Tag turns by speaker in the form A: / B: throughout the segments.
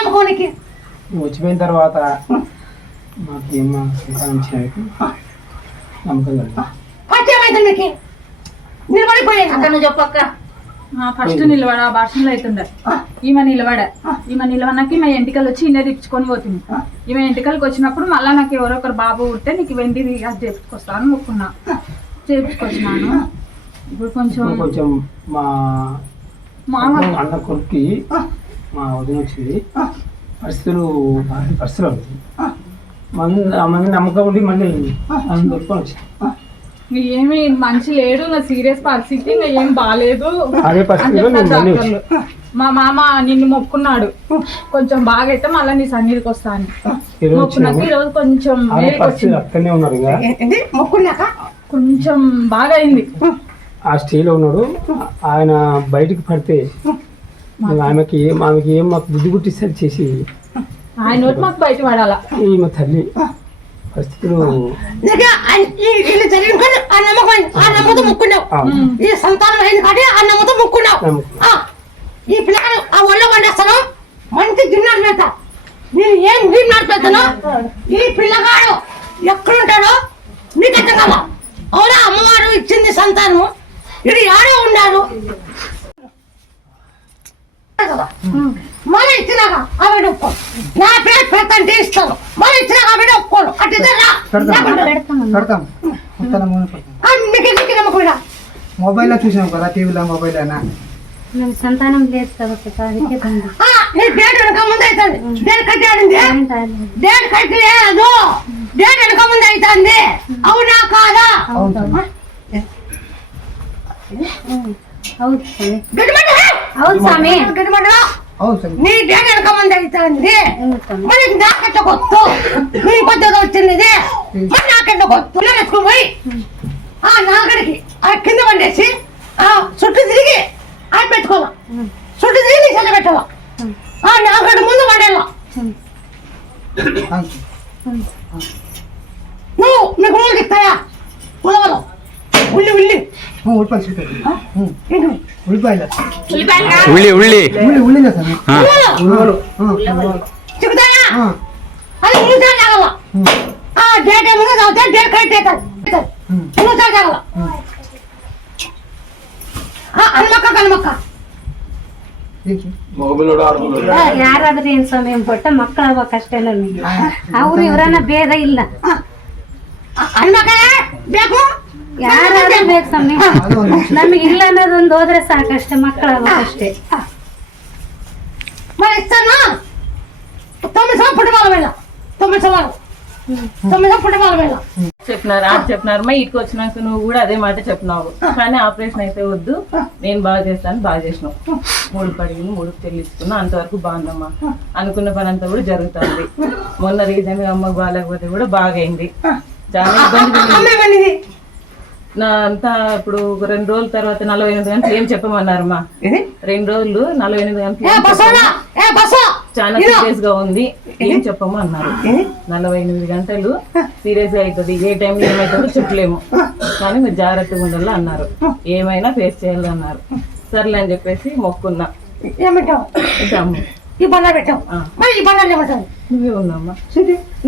A: నమ్మకానికి
B: నువ్వు వచ్చిపోయిన తర్వాత మాకు నమ్మకం
C: అక్కడ నువ్వు చెప్పక్క
D: ఫస్ట్ నిలబడ భాషలో అవుతుండే ఈమె నిలబడ. ఈమె నిలవనాక ఈమె ఎంటికలు వచ్చి ఇన్నే తెచ్చుకొని పోతుంది. ఈమె ఎంటికలకు వచ్చినప్పుడు మళ్ళీ నాకు ఎవరో ఒకరు బాబు పుట్టే నీకు వెండి అది చేపించుకొస్తాను మొక్కున్నా. చేపించుకొచ్చినాను ఇప్పుడు కొంచెం
B: కొంచెం మా
D: మామ
B: అన్న కొడుక్కి మా వదిన వచ్చింది. పరిస్థితులు పరిస్థితులు మంది ఆ మంది నమ్మకం ఉండి మళ్ళీ దొరుకుని వచ్చింది
D: ఏమి మంచి లేడు నా సీరియస్ పరిస్థితి ఇంకా ఏం బాగాలేదు.
B: అదే పరిస్థితిలో నేను మళ్ళీ
D: మా మామ నిన్ను మొక్కున్నాడు. కొంచెం బాగా అయితే మళ్ళీ నీ సన్నిధికి వస్తా అని. మొక్కున్నాక
B: వచ్చినాము
D: ఈరోజు కొంచెం
B: అదే
D: వేడికి
B: పరిస్థితి
D: వచ్చింది.
B: అక్కడనే ఉన్నారు ఇంకా.
A: ఏంటి? మొక్కున్నాక?
D: కొంచెం బాగా అయింది
B: ఆ స్టేలో ఉన్నాడు. ఆయన బయటికి పడితే ఆమెకి ఏం ఆమెకి ఏం మాకు బుద్ధి చేసి?
D: ఆయన నోటి మాకు బయట పడాలా?
B: ఈమె తల్లి. పరిస్థితులు
A: ఈ మొక్కున్నావు. ఈ సంతానం అయింది కాబట్టి ఆ నమ్మకం మొక్కున్నావు.
B: నమ్మకం.
A: ఆ, ఈ పిల్లలు ఆ ఒళ్ళో పండేస్తాను మంచి పెడతా. నేను ఏం పెడతాను ఈ పిల్లగాడు ఎక్కడుంటాడో నీకు అర్థం అవునా అమ్మవారు ఇచ్చింది సంతానం. ఇది ఆడే ఉండాడు. మళ్ళీ ఇచ్చినాక ఆవిడ నా పేరు పెద్దంటే ఇస్తాను. మళ్ళీ ఇచ్చినాక ఆవిడ ఒప్పుకోను. ఎందుకు నమ్మకం
E: మొబైల్లో చూసాం కదా టీవీలో మొబైల్
C: నాకు సంతానం లేదు
A: అవుతుంది. అవునా కాదా?
E: అవును సార్
C: అవును స్వామి
A: గడిమండ
C: అవును స్వామి
A: గడిమండ
E: అవును సార్
A: నీ డేట్ వెనక ముందు అవుతుంది
C: అవును స్వామి
A: మరి నాకెట్ట కొత్తు నీ కొత్తగా వచ్చింది ఇది. మరి నాకెట్ట కొత్తు ఎత్తుకుని పోయి ఆ నాగడికి ఆ కింద పండేసి ఆ చుట్టూ తిరిగి ఆ పెట్టుకోవాలి చుట్టూ తిరిగి నీ చెల్ల పెట్టాల ఆ నాగడి ముందు పడేలా
E: అవును
A: నువ్వు మీకు రోజు ఇస్తాయా ఉలవలు ఉల్లి ఉల్లి ಹ್ಞೂ ಉಳ್ಪಾಯಿ ಉಳ್ಳಿ ಉಳ್ಳಿ
E: ಉಳ್ಳಿ
C: ಯಾರಾದ್ರೂ ಏನ್ ಸ್ವಾಮಿ ಬೊಟ್ಟ ಮಕ್ಕಳ ಕಷ್ಟ ಅವ್ರು ಇವರನ್ನ ಭೇದ ಇಲ್ಲ.
A: ಹಣ್ಮಕ್ಕಳ ಬೇಕು?
C: ಯಾರಾದ್ರೂ ಬೇಕು ಸ್ವಾಮಿ
E: ಅದು ಒಂದು ನಿಮಿಷ.
C: ನಮಗೆ ಇಲ್ಲ ಅನ್ನೋದೊಂದು ಹೋದ್ರೆ ಸಾಕಷ್ಟೇ ಮಕ್ಕಳಾಗಬೇಕಷ್ಟೇ
A: మరి ఇస్తాను తొమ్మిది సంవత్సరం పుట్టిన వేళ తొమ్మిది సంవత్సరం తొమ్మిది సంవత్సరం పుట్టిన వేళ
F: చెప్పినారు ఆడ చెప్పినారు మా ఇటుకు వచ్చినాక నువ్వు కూడా అదే మాట చెప్పినావు కానీ ఆపరేషన్ అయితే వద్దు నేను బాగా చేస్తాను బాగా చేసినావు మూడు పడిగింది మూడు చెల్లించుకున్నా అంతవరకు బాగుందమ్మా అనుకున్న పని అంతా కూడా జరుగుతుంది మొన్న రీజన్ అమ్మకు బాగాలేకపోతే కూడా బాగా అయింది చాలా ఇబ్బంది పడింది.
A: అమ్మేమనిది
F: నా అంతా ఇప్పుడు ఒక రెండు రోజుల తర్వాత నలభై ఎనిమిది గంటలు ఏం చెప్పమన్నారమ్మా? రెండు రోజులు నలభై ఎనిమిది గంటలు చాలా సీరియస్గా ఉంది. ఏం చెప్పము అన్నారు నలభై ఎనిమిది గంటలు సీరియస్గా అవుతుంది ఏ టైంలో ఏమవుతుందో చెప్పలేము. కానీ మీరు జాగ్రత్తగా ఉండాలి అన్నారు. ఏమైనా ఫేస్ చేయాలి అన్నారు. సర్లే అని చెప్పేసి మొక్కున్నా.
A: ఏమంటావు?
F: ఇద్దాము
A: ఈ బండ పెట్టావు
F: ఆ.
A: మరి ఈ బండలు ఏమంటావు
F: నువ్వే ఉన్నామ్మా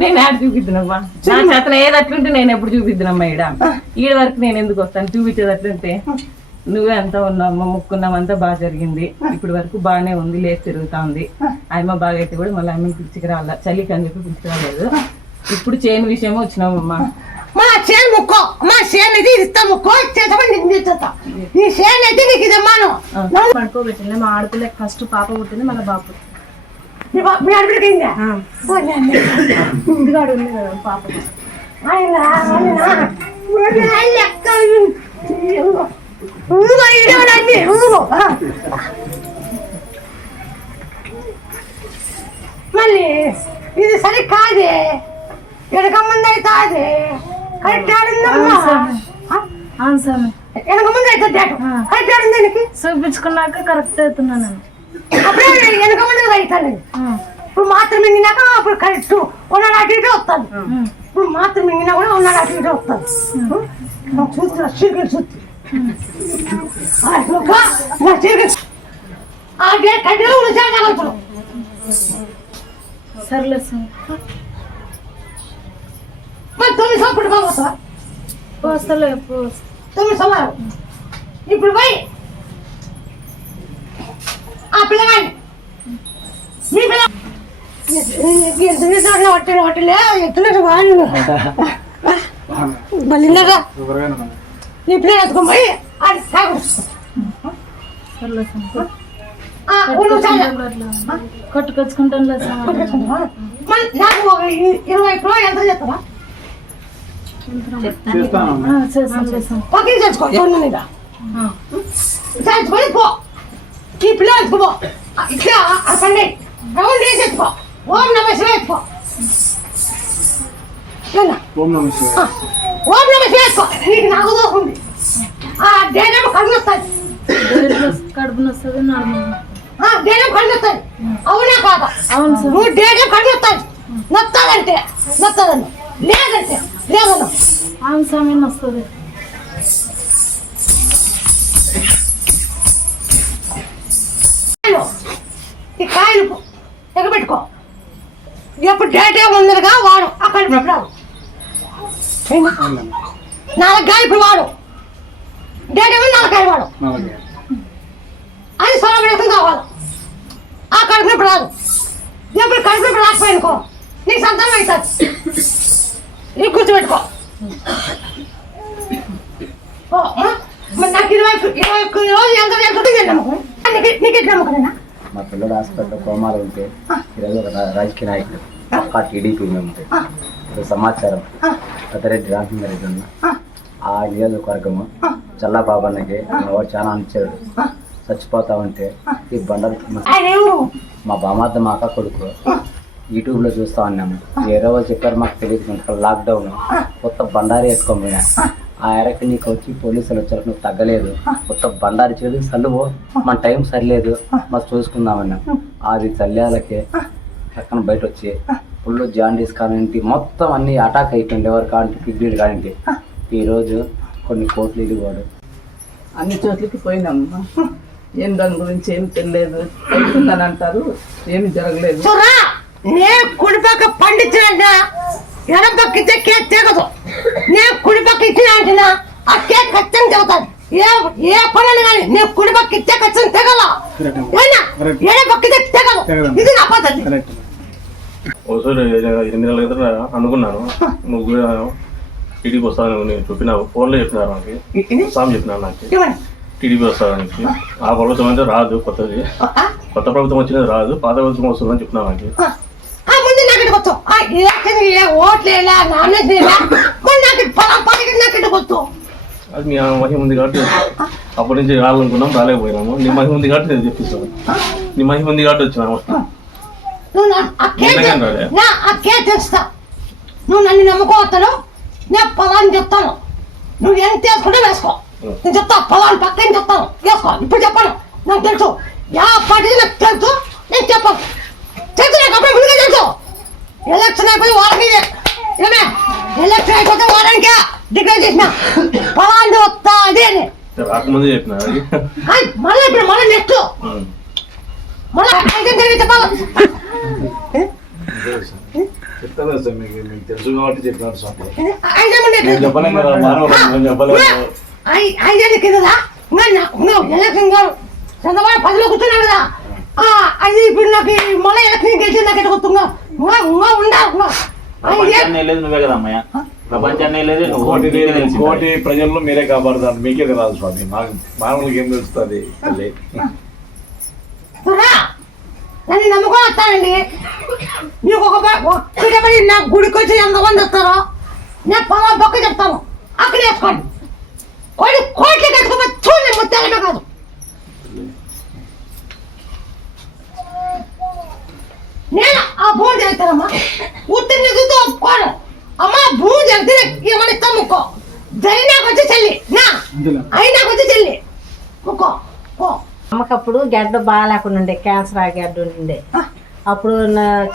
F: నేను యాడ్ చూపిద్దునమ్మా. నా చేతన ఏది అట్లుంటే నేను ఎప్పుడు చూపిద్దునమ్మా ఈడ. ఈడ వరకు నేను ఎందుకు వస్తాను? చూపించేది అట్లుంటే. నువ్వే అంతా ఉన్నామ్మా ముక్కున్నాం అంతా బాగా జరిగింది. ఇప్పటి వరకు బాగానే ఉంది లేచి తిరుగుతా ఉంది ఆయమ్మ బాగా అయితే కూడా మళ్ళీ ఆమె పిలిచికి రాల చలికి అని చెప్పి పిలిచి రాలేదు ఇప్పుడు చేయని విషయమే వచ్చినామమ్మా
A: మా చేను ముక్కో మా చేను ఇది ఇస్తా ముక్కో ఇస్తా నీ చేను అయితే నీకు ఇది ఇమ్మాను.
D: పడుకోబెట్టింది మా ఆడపిల్లకి ఫస్ట్ పాప పుట్టింది మళ్ళీ బాబు
A: మీ బా- మీ అడవిడికి అయిందా?
D: ఇంటికాడు ఉంది కదా పాప.
A: మళ్ళీ ఇది సరి కాదే. వెనక ముందు అవుతాది కరెక్ట్ ఆడిందమ్మా
D: అవును స్వామి
A: వెనక ముందు డేట్ కరెక్ట్ ఆడింది
D: చూపించుకున్నాక కరెక్ట్ అవుతున్నాను. నేను
A: అప్పుడే వెనక ముందు అవుతాను ఇప్పుడు మాత్రం మింగినాక అప్పుడు కరెక్ట్. ఉన్నాడు అటు ఇటు వస్తుంది ఇప్పుడు మాత్రం మింగినా కూడా ఉన్నాడు అటు ఇటు చూస్తే ఆ. డేట్ కట్టిలో
D: సర్లే స్వామి
A: మరి తొమ్మిది
D: పోస్తలే పోస్తా.
A: తొమ్మిది సంవత్సరాలు ఇప్పుడు పోయి ఆ పిల్లగాని మీ పిల్ల ఎంత హోటల్ హోటలే ఎత్తులేదు వాళ్ళు మళ్ళీగా నీ పిల్లలు ఎత్తుకొని పోయి.
D: కొట్టుకొచ్చుకుంటాను
A: నాకు ఒక ఇరవై కిలో ఎంత చెప్తావా?
D: చేస్తాను చేస్తాను.
A: చేసుకో పిల్లలు ఎత్తుకో ఇట్లా అక్కడే రౌండ్ వేసి ఎత్తుకో ఓం నమ శివ ఎత్తుకో ఓం నమ శివ ఎత్తుకో నీకు నాకు దోకుంది ఆ డేనేమో కళ్ళు వస్తాయి
D: కడుపు
A: ఆ డేనేమో కళ్ళు వస్తాయి అవునా కాదా?
D: అవును సార్.
A: నువ్వు డేనే కళ్ళు వస్తాయి నొత్తాదంటే నొత్తదను లేదంటే లేదను
D: అవును స్వామి వస్తుంది
A: కాయలు ఎగబెట్టుకో. ఎప్పుడు డేట్ ఏముందరుగా వాడు అక్కడ పెట్టాడు నాలుగు ఇప్పుడు వాడు. డేట్ ఏమో నాలుగు కాయ వాడు. అది సొలం పెట్టుకుని కావాలి. ఆ కడుపు నొప్పి రాదు. ఎప్పుడు కడుపు నొప్పి రాకపోయినుకో నీకు సంతానం అవుతుంది. నీకు? మరి నాకు ఇరవై ఇరవై రోజులు ఎంత ఎంత నమ్మకం? నీకు ఎట్లా నమ్మకం
G: మా పిల్లడు హాస్పిటల్ కోమాలు ఉంటే ఈరోజు ఒక రాజకీయ నాయకుడు ఆ టీడీపీ మేము సమాచారం పెద్దరెడ్డి రామచంద్రెడ్డి ఉన్న ఆ నియోజకవర్గము చల్లబాబు బాబాన్నకి వాడు చాలా అనిచాడు చచ్చిపోతా ఉంటే ఈ బండలు మా-
A: ఆయన
G: మా అక్క కొడుకు యూట్యూబ్లో చూస్తా ఉన్నాము. ఏ రోజు చెప్పారు మాకు తెలియదు లాక్డౌన్ కొత్త బండారి వేసుకొని ఆ ఎరకి నీకు వచ్చి పోలీసులు వచ్చారు. నువ్వు తగ్గలేదు. కొత్త బండారి చేదు. చల్లువు. మన టైం సరిలేదు. మరి చూసుకుందామన్నా. అది చల్లాలకి పక్కన బయట వచ్చి ఫుల్ జాండీస్ కానింటి మొత్తం అన్ని అటాక్ అయిపోయింది ఎవరు కానింటి కిడ్నీలు కానింటి ఈరోజు కొన్ని కోట్లు ఇదిగోడు
H: అన్ని చోట్లకి పోయినామ్మా ఏం దాని గురించి ఏం తెలియదు. అవుతుందని అంటారు. ఏమి జరగలేదు.
A: చూరా నే కుడి పక్క పండించిన ఎడం పక్క ఇచ్చే కేక్ తెగదు. నే కుడి పక్క ఇచ్చిన అంటున్నా. ఆ కేక్ ఖచ్చితంగా తెగుతాది ఏ ఏ పనులు కానీ నే కుడి పక్క ఇచ్చే ఖచ్చితంగా తెగల? ఏనా ఎడం పక్క ఇది నా పద్ధతి.
I: ఒకసారి ఎనిమిది నెలల క్రితం అనుకున్నాను. నువ్వు కూడా టీడీపీ వస్తాను నేను చెప్పినావు. ఫోన్లో చెప్పినారు నాకు. సామ్ చెప్పినారు నాకు. టీడీపీ వస్తానికి ఆ. ప్రభుత్వం అంటే రాదు కొత్తది. కొత్త ప్రభుత్వం వచ్చినది రాదు. పాత ప్రభుత్వం వస్తుందని చెప్పినావు నాకు.
A: ఆ. ఆ ముందు పొలం పనికి నాకు ఇటు వచ్చావు
I: అది మీ మహిమ ఉంది కాబట్టి అప్పటి నుంచి రావాలనుకున్నాం రాలేకపోయినాము. నీ మహిమ ఉంది కాబట్టి నేను చెప్పిస్తాను నీ మహిమ ఉంది కాబట్టి వచ్చినాము
A: నువ్వు నా- ఆ కేక్
I: నిజంగా రాలే?
A: నా ఆ కేక్ తెస్తా. నువ్వు నన్ను నమ్ముకోవస్తాను నేను పొలాన్ని చెప్తాను. నువ్వు ఎంత వేసుకుంటే వేసుకో. నేను చెప్తా పొలాన్ని పక్కన చెప్తాను? వేసుకో. ఇప్పుడు చెప్పాను. నాకు తెలుసు. యా పార్టీ నాకు తెలుసు. నేను చెప్పను. తెలుసు నాకు అప్పుడే ముందుగా తెలుసు. ఎలక్షన్ అయిపోయి వారానికి ఏమే? ఎలక్షన్ అయిపోతే వారానికి డిక్లేర్ చేసిన. పొలాన్ని వస్తా అదే అని.
I: రాకముందే చెప్పినా
A: మళ్ళీ ఇప్పుడు మళ్ళీ నెక్స్ట్. మళ్ళీ చెప్పాలి
J: చెప్తాను సార్ మీకు? మీకు తెలుసు కాబట్టి చెప్పినారు స్వామి
A: ఐదేమో
J: నేను చెప్పలేను కదా మానవుడు నేను చెప్పలేను.
A: ఐదేళ్ళు కిందదా ఎలక్షన్ చంద్రబాబు పదిలో కూర్చున్నాడు కదా. ఆ, అది ఇప్పుడు నాకు మళ్ళీ ఎలక్షన్ గెలిచి నాకు ఎట్లా గుర్తుంగా ఇంకా ఇంకా ఉండా ఇంకా.
J: ప్రపంచాన్ని వెళ్ళేది నువ్వే కదా అమ్మయ్య? ప్రపంచాన్ని వెళ్ళేది నువ్వు
K: కోటి ప్రజల్లో మీరే కాపాడుతారు మీకే తెలియదు స్వామి. మాకు మానవులకి ఏం తెలుస్తుంది?
A: నన్ను నమ్ముకొని వస్తానండి. నీకు ఒక ఒక్కటి నా గుడికి వచ్చి ఎంతమంది వస్తారో నేను పొలం పక్క చెప్తాను. అక్కడ వేసుకోండి. కోటి కోట్లు కట్టుకోమని చూడండి ముత్తాలమే కాదు. నేను ఆ భూమి జరుగుతానమ్మా ఉత్తి నిధులతో ఒప్పుకోను అమ్మ భూమి జరిగితే ఏమని ఇస్తాం ముక్కో. జరిగినాకు వచ్చి చెల్లి. నా. అయినాకు వచ్చి చెల్లి. ముక్కో. పో.
C: అమ్మకప్పుడు గడ్డ బాగా లేకుండా ఉండే క్యాన్సర్ ఆ గడ్డ ఉండే. అప్పుడు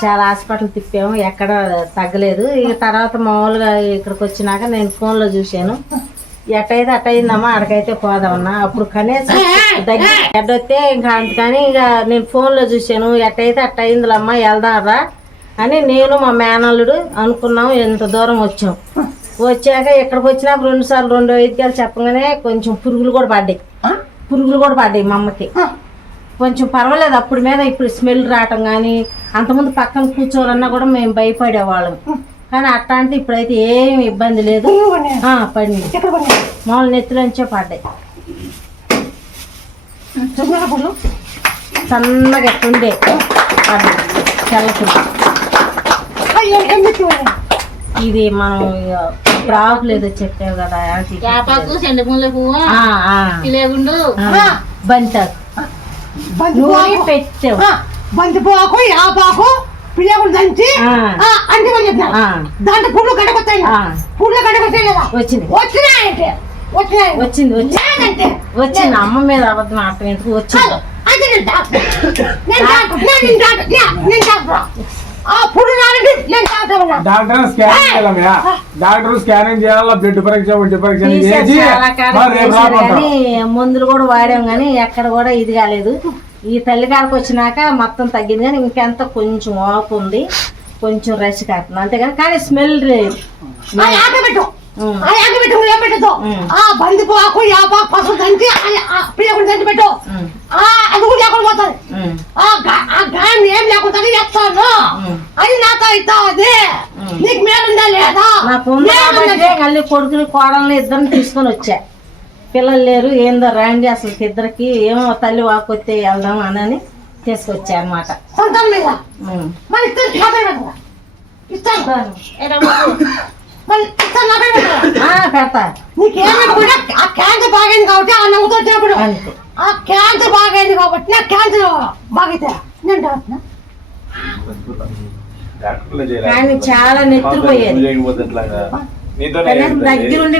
C: చాలా హాస్పిటల్ తిప్పాము ఎక్కడ తగ్గలేదు. ఇక తర్వాత మామూలుగా ఇక్కడికి వచ్చినాక నేను ఫోన్లో చూశాను.
H: ఎట్టయితే అట్ట అయిందమ్మా అక్కడికైతే పోదామన్నా. అప్పుడు కనీసం దగ్గర ఎడ్డొస్తే ఇంకా అందుకని ఇంకా నేను ఫోన్లో చూశాను. ఎట్టయితే అట్ట అయిందిలమ్మా వెళ్దారా. అని నేను మా మేనల్లుడు అనుకున్నాం ఎంత దూరం వచ్చాం. వచ్చాక ఇక్కడికి వచ్చినాక రెండు సార్లు రెండు వైద్యాలు చెప్పగానే కొంచెం పురుగులు కూడా పడ్డాయి. పురుగులు కూడా పడ్డాయి మా అమ్మకి. కొంచెం పర్వాలేదు అప్పుడు మీద ఇప్పుడు స్మెల్ రావటం కానీ అంతకుముందు పక్కన కూర్చోవాలన్నా కూడా మేము భయపడేవాళ్ళం. కానీ అట్లాంటి ఇప్పుడైతే ఏం ఇబ్బంది లేదు. పడింది మామూలు నెత్తిలోంచే పడ్డాయి. సన్నగా ఎట్టుండే పడ్డాయి. తెల్ల ఇది మనం ఏదో చెప్పావు కదా యాంటీ- ఆ, ఆ. ఆ, బంతాకు.
A: పువ్వు
H: పెట్టావు.
A: ఆ, బంతి పువ్వు యాపాకు పిల్లకుడు దంచి
H: ఆ.
A: ఆ, అంటుకొని చెప్పిన
H: ఆ.
A: దాంట్లో కడగొస్తాయి
H: ఆ.
A: పువ్వులు కడగొస్తాయి లేదా
H: వచ్చింది.
A: వచ్చినాయంటే. వచ్చినాయి.
H: వచ్చింది వచ్చింది.
A: లేదంటే.
H: వచ్చింది. అమ్మ మీద అబద్ధం ఆటం ఎందుకు వచ్చింది
A: కాదు, అయితే నేను డాక్టర్ నేను డాక్టర్ నేను నేను డాక్టర్ నేను- నేను డాక్టర్ ఆ పువ్వులు రాలంటే నేను డాక్టర్
B: స్కానింగ్ చేయాలమ్మా డాక్టర్ స్కానింగ్ చేయాలా బ్లడ్ పరీక్ష ఒంటి పరీక్ష రేపు
H: మందులు కూడా వాడాం కానీ ఎక్కడ కూడా ఇది కాలేదు. ఈ తల్లి కాడికి వచ్చినాక మొత్తం తగ్గింది కానీ ఇంకెంత కొంచెం వాపు ఉంది కొంచెం రష్ కాస్తుంది అంతేగాని కానీ స్మెల్
A: యాగ పెట్టు. ఆ బంతి పువ్వు యాపాకు పసుపు దంచి పిల్లకుడు దంచి పెట్టు. ఆ అది కూడా లేకుండా పోతుంది. ఆ గాయం ఏం లేకుండా చేస్తాను. అది నాతో
H: ఉమ్.
A: నీకు మేలుందా లేదా?
H: నాకు ఉంది కాబట్టి మళ్ళీ కొడుకుని కోడల్ని ఇద్దరిని తీసుకొని వచ్చా. పిల్లలు లేరు ఏందో రాండి అసలు ఇద్దరికి ఏమో తల్లి వాకొస్తే వెళ్దాం అని తీసుకొచ్చా అనమాట
A: సంతానం మీద? మరి ఇస్తాను. ఇస్తాను
H: పెడతా.
A: నీకేమైనా కూడా ఆ క్యాన్సర్ బాగైంది కాబట్టి ఆ నవ్వుతో
H: అంతే.
A: ఆ క్యాన్సర్ బాగైంది కాబట్టి క్యాన్సర్ బాగైతే నేను
H: కానీ చాలా నెత్తురు పోయేది.
K: చేయకపోతే ఎట్లాగా? నీతోనే
H: కనీసం దగ్గరుండి